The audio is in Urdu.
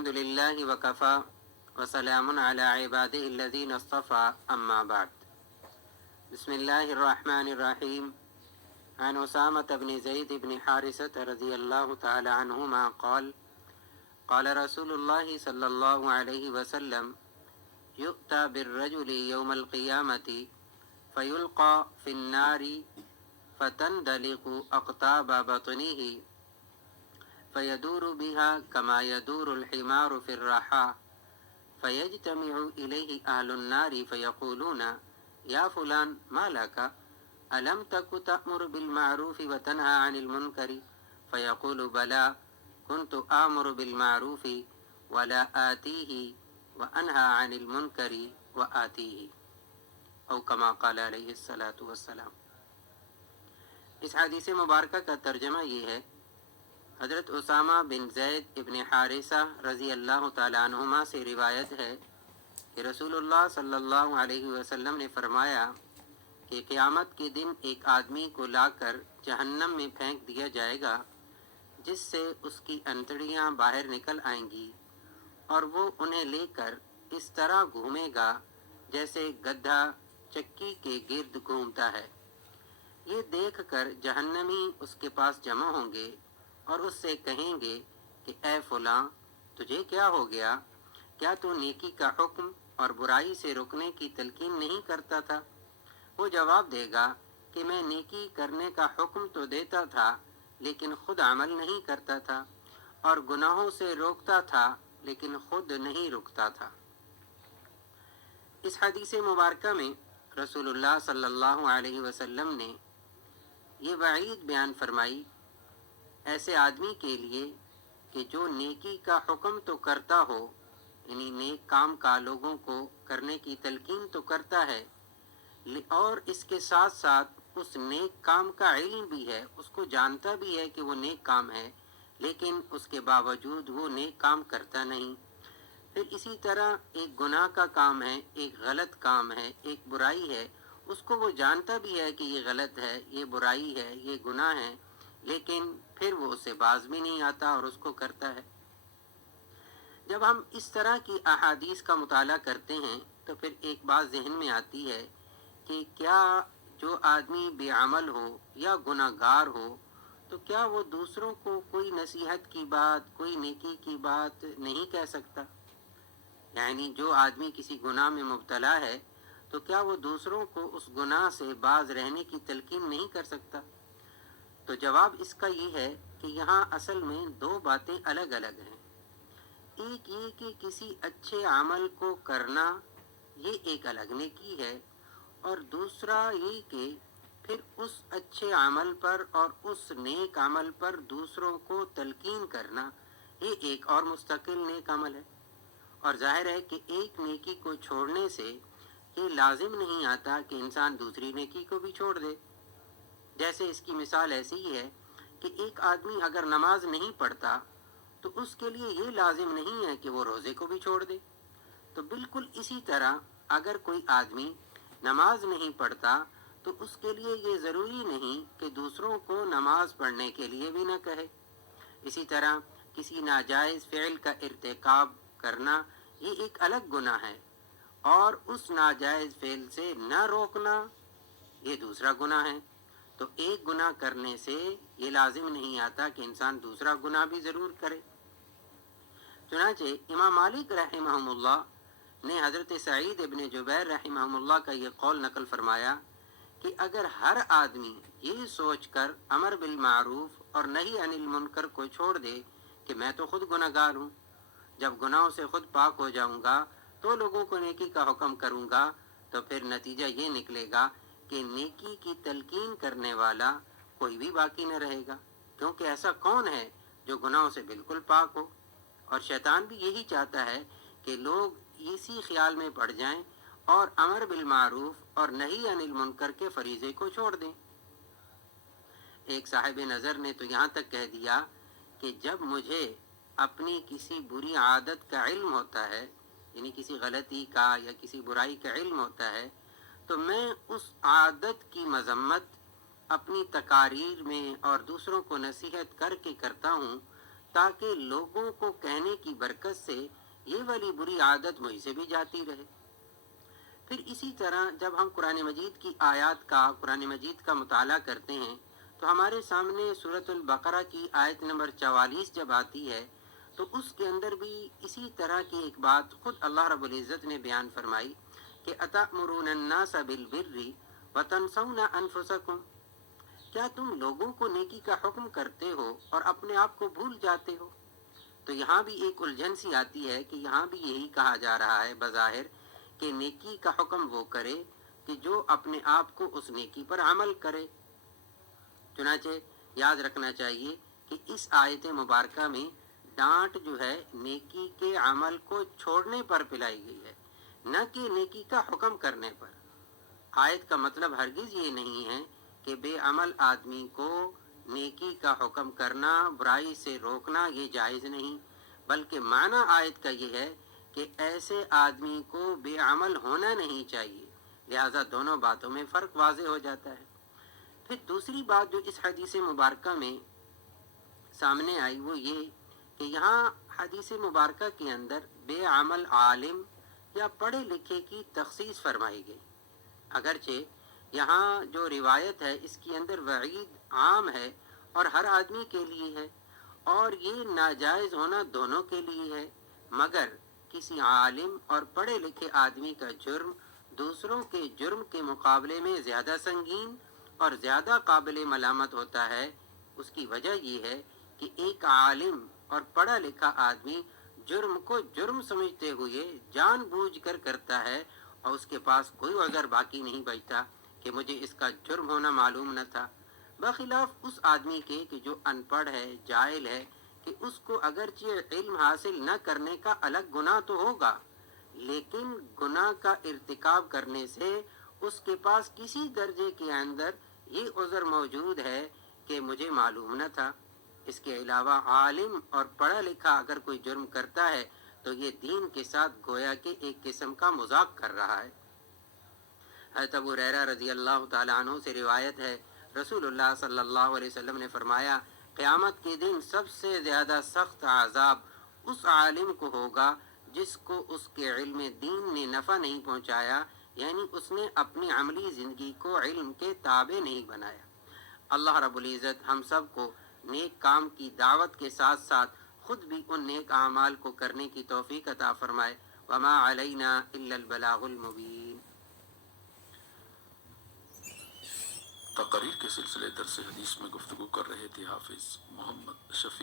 الحمد لله وكفى وسلام على عباده الذين اصطفى أما بعد. بسم الله الرحمن الرحيم. عن أسامة بن زيد بن حارثة رضي الله تعالى عنهما قال قال رسول الله صلى الله عليه وسلم يؤتى بالرجل يوم القيامة فيلقى في النار فتندلق أقطاب بطنه فيدور بها كما يدور الحمار في الرحى فيجتمع إليه أهل النار فيقولون يا فلان ما لك ألم تك تأمر بالمعروف وتنهى عن المنكر فيقول بلى كنت آمر بالمعروف ولا آتيه وأنهى عن المنكر وآتيه أو كما قال علیہ الصلاۃ والسلام. اس حدیث مبارکہ کا ترجمہ یہ ہے: حضرت اسامہ بن زید ابن حارثہ رضی اللہ تعالیٰ عنہما سے روایت ہے کہ رسول اللہ صلی اللہ علیہ وسلم نے فرمایا کہ قیامت کے دن ایک آدمی کو لا کر جہنم میں پھینک دیا جائے گا، جس سے اس کی انتڑیاں باہر نکل آئیں گی، اور وہ انہیں لے کر اس طرح گھومے گا جیسے گدھا چکی کے گرد گھومتا ہے. یہ دیکھ کر جہنمی اس کے پاس جمع ہوں گے اور اس سے کہیں گے کہ اے فلاں، تجھے کیا ہو گیا؟ کیا تو نیکی کا حکم اور برائی سے رکنے کی تلقین نہیں کرتا تھا؟ وہ جواب دے گا کہ میں نیکی کرنے کا حکم تو دیتا تھا لیکن خود عمل نہیں کرتا تھا، اور گناہوں سے روکتا تھا لیکن خود نہیں رکتا تھا. اس حدیث مبارکہ میں رسول اللہ صلی اللہ علیہ وسلم نے یہ وعید بیان فرمائی ایسے آدمی کے لیے کہ جو نیکی کا حکم تو کرتا ہو، یعنی نیک کام کا لوگوں کو کرنے کی تلقین تو کرتا ہے، اور اس کے ساتھ ساتھ اس نیک کام کا علم بھی ہے، اس کو جانتا بھی ہے کہ وہ نیک کام ہے، لیکن اس کے باوجود وہ نیک کام کرتا نہیں. پھر اسی طرح ایک گناہ کا کام ہے، ایک غلط کام ہے، ایک برائی ہے، اس کو وہ جانتا بھی ہے کہ یہ غلط ہے، یہ برائی ہے، یہ گناہ ہے، لیکن پھر وہ اسے باز بھی نہیں آتا اور اس کو کرتا ہے. جب ہم اس طرح کی احادیث کا مطالعہ کرتے ہیں تو پھر ایک بات ذہن میں آتی ہے کہ کیا جو آدمی بے عمل ہو یا گناہ گار ہو تو کیا وہ دوسروں کو کوئی نصیحت کی بات، کوئی نیکی کی بات نہیں کہہ سکتا؟ یعنی جو آدمی کسی گناہ میں مبتلا ہے تو کیا وہ دوسروں کو اس گناہ سے باز رہنے کی تلقین نہیں کر سکتا؟ تو جواب اس کا یہ ہے کہ یہاں اصل میں دو باتیں الگ الگ ہیں. ایک یہ کہ کسی اچھے عمل کو کرنا یہ ایک الگ نیکی ہے، اور دوسرا یہ کہ پھر اس اچھے عمل پر اور اس نیک عمل پر دوسروں کو تلقین کرنا یہ ایک اور مستقل نیک عمل ہے. اور ظاہر ہے کہ ایک نیکی کو چھوڑنے سے یہ لازم نہیں آتا کہ انسان دوسری نیکی کو بھی چھوڑ دے. جیسے اس کی مثال ایسی ہی ہے کہ ایک آدمی اگر نماز نہیں پڑھتا تو اس کے لیے یہ لازم نہیں ہے کہ وہ روزے کو بھی چھوڑ دے. تو بالکل اسی طرح اگر کوئی آدمی نماز نہیں پڑھتا تو اس کے لیے یہ ضروری نہیں کہ دوسروں کو نماز پڑھنے کے لیے بھی نہ کہے. اسی طرح کسی ناجائز فعل کا ارتکاب کرنا یہ ایک الگ گناہ ہے، اور اس ناجائز فعل سے نہ روکنا یہ دوسرا گناہ ہے. تو ایک گناہ کرنے سے یہ لازم نہیں آتا کہ انسان دوسرا گناہ بھی ضرور کرے. چنانچہ امام مالک رحمہ اللہ نے حضرت سعید ابن جبیر رحمہ اللہ کا یہ قول نقل فرمایا کہ اگر ہر آدمی یہ سوچ کر امر بالمعروف اور نہی عن المنکر کو چھوڑ دے کہ میں تو خود گناہ گار ہوں، جب گناہوں سے خود پاک ہو جاؤں گا تو لوگوں کو نیکی کا حکم کروں گا، تو پھر نتیجہ یہ نکلے گا کہ نیکی کی تلقین کرنے والا کوئی بھی باقی نہ رہے گا، کیونکہ ایسا کون ہے جو گناہوں سے بالکل پاک ہو؟ اور شیطان بھی یہی چاہتا ہے کہ لوگ اسی خیال میں پڑ جائیں اور امر بالمعروف اور نہی عن المنکر کے فریضے کو چھوڑ دیں. ایک صاحب نظر نے تو یہاں تک کہہ دیا کہ جب مجھے اپنی کسی بری عادت کا علم ہوتا ہے، یعنی کسی غلطی کا یا کسی برائی کا علم ہوتا ہے، تو میں اس عادت کی مذمت اپنی تقاریر میں اور دوسروں کو نصیحت کر کے کرتا ہوں تاکہ لوگوں کو کہنے کی برکت سے یہ والی بری عادت مجھ سے بھی جاتی رہے۔ پھر اسی طرح جب ہم قرآن مجید کی آیات کا، قرآن مجید کا مطالعہ کرتے ہیں تو ہمارے سامنے سورۃ البقرہ کی آیت نمبر 44 جب آتی ہے تو اس کے اندر بھی اسی طرح کی ایک بات خود اللہ رب العزت نے بیان فرمائی کہ اتأمرون الناس بالبر وتنسون انفسکم، کیا تم لوگوں کو نیکی کا حکم کرتے ہو اور اپنے آپ کو بھول جاتے ہو؟ تو یہاں بھی ایک الجھن سی آتی ہے کہ یہاں بھی یہی کہا جا رہا ہے بظاہر کہ نیکی کا حکم وہ کرے کہ جو اپنے آپ کو اس نیکی پر عمل کرے۔ چنانچہ یاد رکھنا چاہیے کہ اس آیت مبارکہ میں ڈانٹ جو ہے نیکی کے عمل کو چھوڑنے پر پلائی گئی ہے، نہ کہ نیکی کا حکم کرنے پر۔ آیت کا مطلب ہرگز یہ نہیں ہے کہ بے عمل آدمی کو نیکی کا حکم کرنا، برائی سے روکنا یہ جائز نہیں، بلکہ معنی آیت کا یہ ہے کہ ایسے آدمی کو بے عمل ہونا نہیں چاہیے۔ لہٰذا دونوں باتوں میں فرق واضح ہو جاتا ہے۔ پھر دوسری بات جو اس حدیث مبارکہ میں سامنے آئی وہ یہ کہ یہاں حدیث مبارکہ کے اندر بے عمل عالم یا پڑھے لکھے کی تخصیص فرمائی گئی، اگرچہ یہاں جو روایت ہے اس کے اندر وعید عام ہے اور ہر آدمی کے لیے ہے، اور یہ ناجائز ہونا دونوں کے لیے ہے، مگر کسی عالم اور پڑھے لکھے آدمی کا جرم دوسروں کے جرم کے مقابلے میں زیادہ سنگین اور زیادہ قابل ملامت ہوتا ہے۔ اس کی وجہ یہ ہے کہ ایک عالم اور پڑھا لکھا آدمی جرم کو جرم سمجھتے ہوئے جان بوجھ کر کرتا ہے اور اس کے پاس کوئی عذر باقی نہیں بچتا کہ مجھے اس کا جرم ہونا معلوم نہ تھا، بخلاف اس آدمی کے کہ جو ان پڑھ ہے، جاہل ہے، کہ اس کو اگرچہ علم حاصل نہ کرنے کا الگ گناہ تو ہوگا، لیکن گناہ کا ارتکاب کرنے سے اس کے پاس کسی درجے کے اندر یہ عذر موجود ہے کہ مجھے معلوم نہ تھا۔ اس کے علاوہ عالم اور پڑھا لکھا اگر کوئی جرم کرتا ہے تو یہ دین کے ساتھ گویا کہ ایک قسم کا مذاق کر رہا ہے۔ حضرت ابو ہریرہ رضی اللہ تعالیٰ عنہ سے روایت ہے، رسول اللہ صلی اللہ علیہ وسلم نے فرمایا، قیامت کے دن سب سے زیادہ سخت عذاب اس عالم کو ہوگا جس کو اس کے علم دین نے نفع نہیں پہنچایا، یعنی اس نے اپنی عملی زندگی کو علم کے تابع نہیں بنایا۔ اللہ رب العزت ہم سب کو نیک کام کی دعوت کے ساتھ ساتھ خود بھی ان نیک اعمال کو کرنے کی توفیق عطا فرمائے۔ وما علینا الا البلاغ المبین۔ تقریر کے سلسلے درس حدیث میں گفتگو کر رہے تھے حافظ محمد شفیع